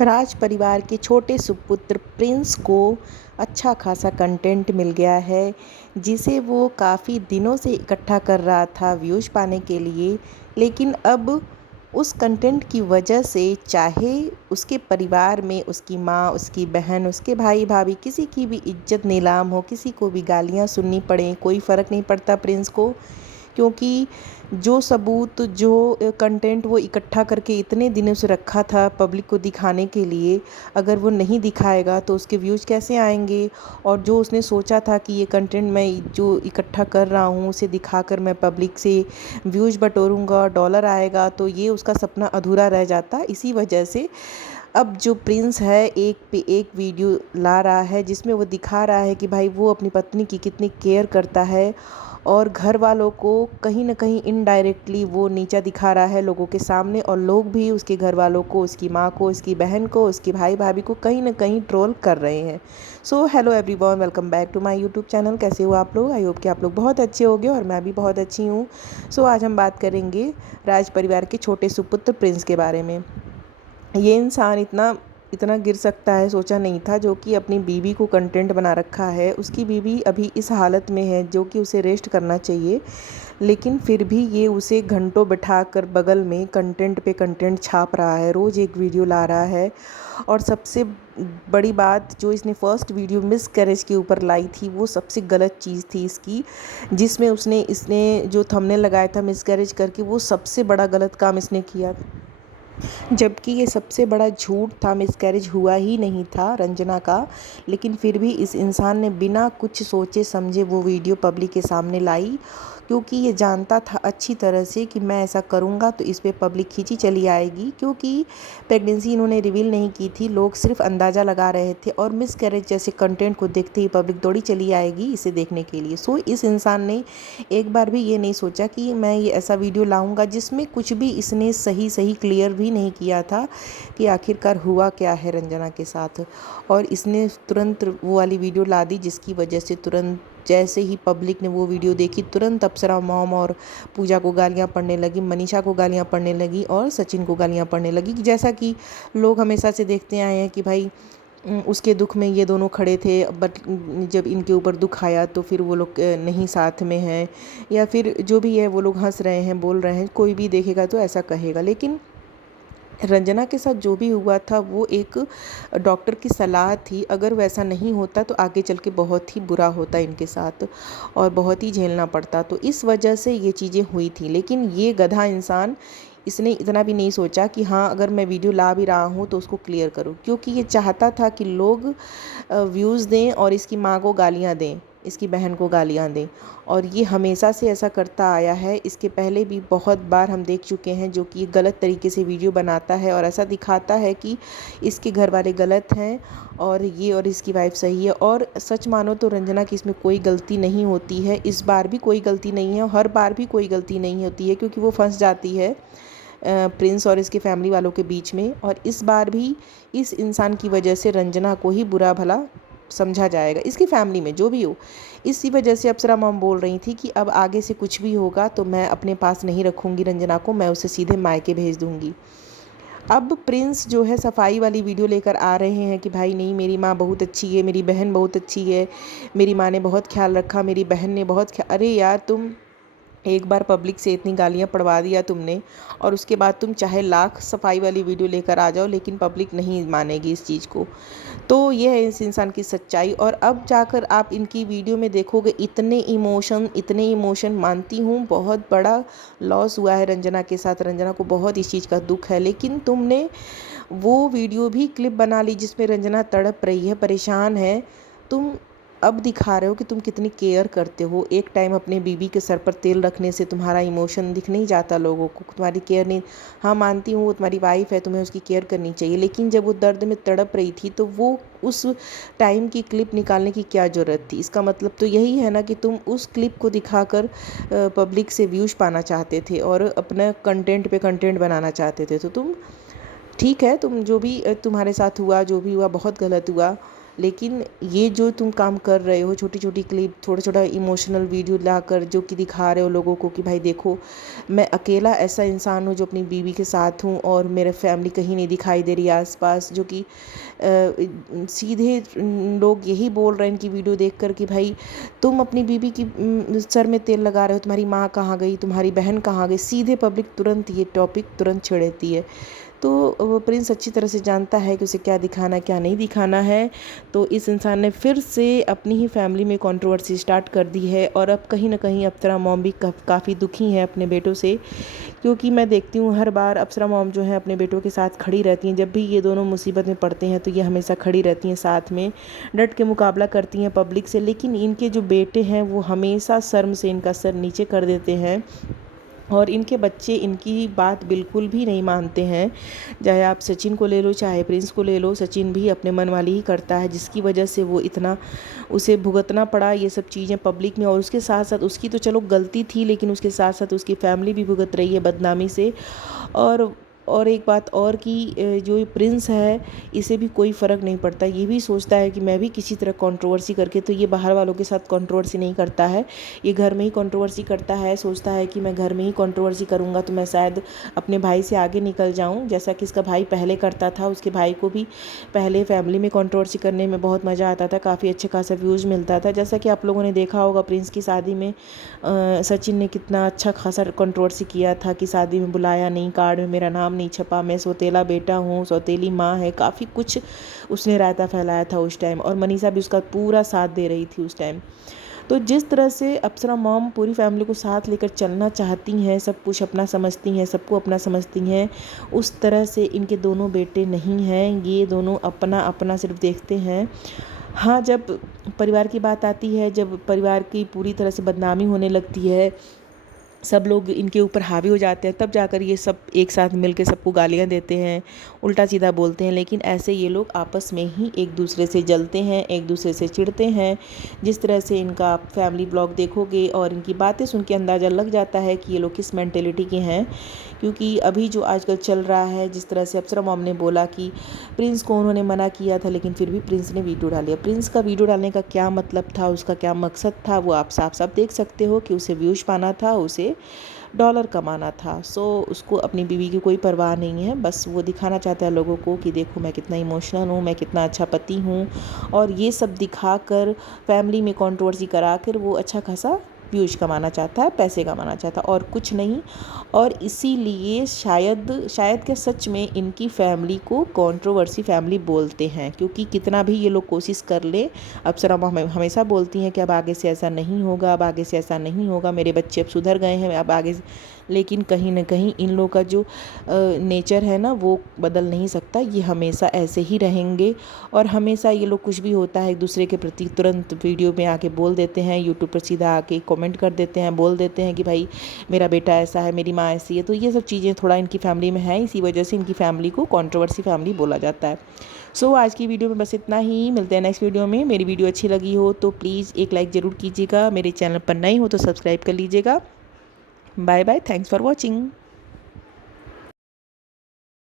राज परिवार के छोटे सुपुत्र प्रिंस को अच्छा खासा कंटेंट मिल गया है, जिसे वो काफ़ी दिनों से इकट्ठा कर रहा था व्यूज़ पाने के लिए। लेकिन अब उस कंटेंट की वजह से चाहे उसके परिवार में उसकी माँ, उसकी बहन, उसके भाई-भाभी किसी की भी इज़्ज़त नीलाम हो, किसी को भी गालियाँ सुननी पड़ें, कोई फ़र्क नहीं पड़ता प्रिंस को। क्योंकि जो सबूत, जो कंटेंट वो इकट्ठा करके इतने दिनों से रखा था पब्लिक को दिखाने के लिए, अगर वो नहीं दिखाएगा तो उसके व्यूज़ कैसे आएंगे। और जो उसने सोचा था कि ये कंटेंट मैं जो इकट्ठा कर रहा हूँ उसे दिखाकर मैं पब्लिक से व्यूज़ बटोरूंगा, डॉलर आएगा, तो ये उसका सपना अधूरा रह जाता। इसी वजह से अब जो प्रिंस है एक पे एक वीडियो ला रहा है, जिसमें वो दिखा रहा है कि भाई वो अपनी पत्नी की कितनी केयर करता है, और घर वालों को कहीं न कहीं इनडायरेक्टली वो नीचा दिखा रहा है लोगों के सामने, और लोग भी उसके घर वालों को, उसकी माँ को, उसकी बहन को, उसके भाई भाभी को कहीं न कहीं ट्रोल कर रहे हैं। So hello everyone, welcome back to my YouTube channel. कैसे हो आप लोग? आई होप कि आप लोग बहुत अच्छे होंगे और मैं भी बहुत अच्छी हूँ। सो आज हम बात करेंगे राज परिवार के छोटे सुपुत्र प्रिंस के बारे में। ये इंसान इतना इतना गिर सकता है सोचा नहीं था, जो कि अपनी बीवी को कंटेंट बना रखा है। उसकी बीवी अभी इस हालत में है जो कि उसे रेस्ट करना चाहिए, लेकिन फिर भी ये उसे घंटों बिठाकर बगल में कंटेंट पे कंटेंट छाप रहा है, रोज़ एक वीडियो ला रहा है। और सबसे बड़ी बात, जो इसने फर्स्ट वीडियो मिस कैरेज के ऊपर लाई थी, वो सबसे गलत चीज़ थी इसकी, जिसमें उसने इसने जो थंबनेल लगाया था मिस कैरेज करके, वो सबसे बड़ा गलत काम इसने किया। जबकि ये सबसे बड़ा झूठ था, मिसकैरेज हुआ ही नहीं था रंजना का। लेकिन फिर भी इस इंसान ने बिना कुछ सोचे समझे वो वीडियो पब्लिक के सामने लाई, क्योंकि ये जानता था अच्छी तरह से कि मैं ऐसा करूँगा तो इस पे पब्लिक खींची चली आएगी। क्योंकि प्रेगनेंसी इन्होंने रिवील नहीं की थी, लोग सिर्फ अंदाज़ा लगा रहे थे, और मिसकैरेज जैसे कंटेंट को देखते ही पब्लिक दौड़ी चली आएगी इसे देखने के लिए। सो इस इंसान ने एक बार भी ये नहीं सोचा कि मैं ये ऐसा वीडियो लाऊंगा जिसमें कुछ भी इसने सही सही क्लियर भी नहीं किया था कि आखिरकार हुआ क्या है रंजना के साथ। और इसने तुरंत वो वाली वीडियो ला दी, जिसकी वजह से तुरंत जैसे ही पब्लिक ने वो वीडियो देखी, तुरंत अप्सरा मॉम और पूजा को गालियाँ पड़ने लगी, मनीषा को गालियाँ पड़ने लगी और सचिन को गालियाँ पड़ने लगी। जैसा कि लोग हमेशा से देखते आए हैं कि भाई उसके दुख में ये दोनों खड़े थे, बट जब इनके ऊपर दुख आया तो फिर वो लोग नहीं साथ में हैं, या फिर जो भी है वो लोग हंस रहे हैं, बोल रहे हैं। कोई भी देखेगा तो ऐसा कहेगा, लेकिन रंजना के साथ जो भी हुआ था वो एक डॉक्टर की सलाह थी। अगर वैसा नहीं होता तो आगे चल के बहुत ही बुरा होता इनके साथ और बहुत ही झेलना पड़ता। तो इस वजह से ये चीज़ें हुई थी। लेकिन ये गधा इंसान, इसने इतना भी नहीं सोचा कि हाँ, अगर मैं वीडियो ला भी रहा हूँ तो उसको क्लियर करूँ, क्योंकि ये चाहता था कि लोग व्यूज़ दें और इसकी माँ को गालियाँ दें, इसकी बहन को गालियाँ दें। और ये हमेशा से ऐसा करता आया है। इसके पहले भी बहुत बार हम देख चुके हैं जो कि गलत तरीके से वीडियो बनाता है और ऐसा दिखाता है कि इसके घर वाले गलत हैं और ये और इसकी वाइफ सही है। और सच मानो तो रंजना की इसमें कोई गलती नहीं होती है। इस बार भी कोई गलती नहीं है, हर बार भी कोई गलती नहीं होती है, क्योंकि वो फंस जाती है प्रिंस और इसके फैमिली वालों के बीच में। और इस बार भी इस इंसान की वजह से रंजना को ही बुरा भला समझा जाएगा, इसकी फैमिली में जो भी हो। इसी वजह से अप्सरा मॉम बोल रही थी कि अब आगे से कुछ भी होगा तो मैं अपने पास नहीं रखूँगी रंजना को, मैं उसे सीधे मायके भेज दूँगी। अब प्रिंस जो है सफाई वाली वीडियो लेकर आ रहे हैं कि भाई नहीं, मेरी माँ बहुत अच्छी है, मेरी बहन बहुत अच्छी है, मेरी माँ ने बहुत ख्याल रखा, मेरी बहन ने बहुत ख्याल। अरे यार, तुम एक बार पब्लिक से इतनी गालियाँ पड़वा दिया तुमने, और उसके बाद तुम चाहे लाख सफाई वाली वीडियो लेकर आ जाओ, लेकिन पब्लिक नहीं मानेगी इस चीज़ को। तो ये है इस इंसान की सच्चाई। और अब जाकर आप इनकी वीडियो में देखोगे इतने इमोशन, मानती हूँ बहुत बड़ा लॉस हुआ है रंजना के साथ, रंजना को बहुत इस चीज़ का दुख है। लेकिन तुमने वो वीडियो भी क्लिप बना ली जिसमें रंजना तड़प रही है, परेशान है। तुम अब दिखा रहे हो कि तुम कितनी केयर करते हो। एक टाइम अपने बीवी के सर पर तेल रखने से तुम्हारा इमोशन दिख नहीं जाता लोगों को, तुम्हारी केयर नहीं। हाँ, मानती हूँ वो तुम्हारी वाइफ है, तुम्हें उसकी केयर करनी चाहिए, लेकिन जब वो दर्द में तड़प रही थी तो वो उस टाइम की क्लिप निकालने की क्या ज़रूरत थी? इसका मतलब तो यही है ना कि तुम उस क्लिप को दिखाकर पब्लिक से व्यूज़ पाना चाहते थे और अपना कंटेंट पे कंटेंट बनाना चाहते थे। तो तुम ठीक है, तुम जो भी तुम्हारे साथ हुआ, जो भी हुआ बहुत गलत हुआ। लेकिन ये जो तुम काम कर रहे हो, छोटी छोटी क्लिप, छोटा छोटा इमोशनल वीडियो लाकर जो कि दिखा रहे हो लोगों को कि भाई देखो मैं अकेला ऐसा इंसान हूँ जो अपनी बीवी के साथ हूँ और मेरे फैमिली कहीं नहीं दिखाई दे रही आसपास, जो कि सीधे लोग यही बोल रहे हैं इनकी वीडियो देखकर कि भाई तुम अपनी बीवी की सर में तेल लगा रहे हो, तुम्हारी माँ कहाँ गई, तुम्हारी बहन कहाँ गई। सीधे पब्लिक तुरंत ये टॉपिक तुरंत छेड़ती है। तो वो प्रिंस अच्छी तरह से जानता है कि उसे क्या दिखाना क्या नहीं दिखाना है। तो इस इंसान ने फिर से अपनी ही फैमिली में कंट्रोवर्सी स्टार्ट कर दी है और अब कहीं ना कहीं अप्सरा मॉम भी काफ़ी दुखी है अपने बेटों से, क्योंकि मैं देखती हूँ हर बार अप्सरा मॉम जो है अपने बेटों के साथ खड़ी रहती हैं। जब भी ये दोनों मुसीबत में पड़ते हैं तो ये हमेशा खड़ी रहती हैं, साथ में डट के मुकाबला करती हैं पब्लिक से। लेकिन इनके जो बेटे हैं वो हमेशा शर्म से इनका सर नीचे कर देते हैं और इनके बच्चे इनकी बात बिल्कुल भी नहीं मानते हैं। चाहे आप सचिन को ले लो, चाहे प्रिंस को ले लो, सचिन भी अपने मन वाली ही करता है, जिसकी वजह से वो इतना उसे भुगतना पड़ा ये सब चीज़ें पब्लिक में। और उसके साथ साथ उसकी तो चलो गलती थी, लेकिन उसके साथ साथ उसकी फैमिली भी भुगत रही है बदनामी से। और एक बात और कि जो ये प्रिंस है इसे भी कोई फ़र्क नहीं पड़ता, ये भी सोचता है कि मैं भी किसी तरह कंट्रोवर्सी करके, तो ये बाहर वालों के साथ कंट्रोवर्सी नहीं करता है, ये घर में ही कंट्रोवर्सी करता है। सोचता है कि मैं घर में ही कंट्रोवर्सी करूँगा तो मैं शायद अपने भाई से आगे निकल जाऊँ, जैसा कि इसका भाई पहले करता था। उसके भाई को भी पहले फैमिली में कंट्रोवर्सी करने में बहुत मज़ा आता था, काफ़ी अच्छे खासा व्यूज़ मिलता था। जैसा कि आप लोगों ने देखा होगा प्रिंस की शादी में सचिन ने कितना अच्छा खासा कंट्रोवर्सी किया था कि शादी में बुलाया नहीं, कार्ड में मेरा नाम नहीं छपा, मैं सौतेला बेटा हूँ, सौतेली माँ है, काफ़ी कुछ उसने रायता फैलाया था उस टाइम। और मनीषा भी उसका पूरा साथ दे रही थी उस टाइम। तो जिस तरह से अप्सरा मॉम पूरी फैमिली को साथ लेकर चलना चाहती हैं, सब कुछ अपना समझती हैं, सबको अपना समझती हैं, उस तरह से इनके दोनों बेटे नहीं हैं। ये दोनों अपना अपना सिर्फ देखते हैं। हाँ, जब परिवार की बात आती है, जब परिवार की पूरी तरह से बदनामी होने लगती है, सब लोग इनके ऊपर हावी हो जाते हैं, तब जाकर ये सब एक साथ मिलकर सबको गालियाँ देते हैं, उल्टा सीधा बोलते हैं। लेकिन ऐसे ये लोग आपस में ही एक दूसरे से जलते हैं, एक दूसरे से चिढ़ते हैं। जिस तरह से इनका फैमिली ब्लॉग देखोगे और इनकी बातें सुन के अंदाज़ा लग जाता है कि ये लोग किस मेंटेलिटी के हैं। क्योंकि अभी जो आजकल चल रहा है, जिस तरह से अप्सरा मॉम ने बोला कि प्रिंस को उन्होंने मना किया था, लेकिन फिर भी प्रिंस ने वीडियो डाल दिया। प्रिंस का वीडियो डालने का क्या मतलब था, उसका क्या मकसद था, वो आप साफ साफ देख सकते हो कि उसे व्यूज़ पाना था, उसे डॉलर कमाना था। सो उसको अपनी बीवी की कोई परवाह नहीं है, बस वो दिखाना चाहता है लोगों को कि देखो मैं कितना इमोशनल हूँ, मैं कितना अच्छा पति हूँ। और ये सब दिखाकर फैमिली में कंट्रोवर्सी कराकर वो अच्छा खासा व्यूज़ कमाना चाहता है, पैसे कमाना चाहता है, और कुछ नहीं। और इसीलिए शायद क्या सच में इनकी फैमिली को कंट्रोवर्सी फैमिली बोलते हैं, क्योंकि कितना भी ये लोग कोशिश कर ले, अप्सरा हमेशा बोलती हैं कि अब आगे से ऐसा नहीं होगा, अब आगे से ऐसा नहीं होगा, मेरे बच्चे अब सुधर गए हैं, अब आगे। लेकिन कहीं ना कहीं इन लोगों का जो नेचर है ना वो बदल नहीं सकता, ये हमेशा ऐसे ही रहेंगे। और हमेशा ये लोग कुछ भी होता है एक दूसरे के प्रति तुरंत वीडियो में आके बोल देते हैं, यूट्यूब पर सीधा आके कमेंट कर देते हैं, बोल देते हैं कि भाई मेरा बेटा ऐसा है, मेरी माँ ऐसी है। तो ये सब चीज़ें थोड़ा इनकी फैमिली में है, इसी वजह से इनकी फैमिली को कंट्रोवर्सी फैमिली बोला जाता है। सो आज की वीडियो में बस इतना ही, मिलते हैं नेक्स्ट वीडियो में। मेरी वीडियो अच्छी लगी हो तो प्लीज़ एक लाइक ज़रूर कीजिएगा, मेरे चैनल पर नए हो तो सब्सक्राइब कर लीजिएगा। Bye bye, thanks for watching.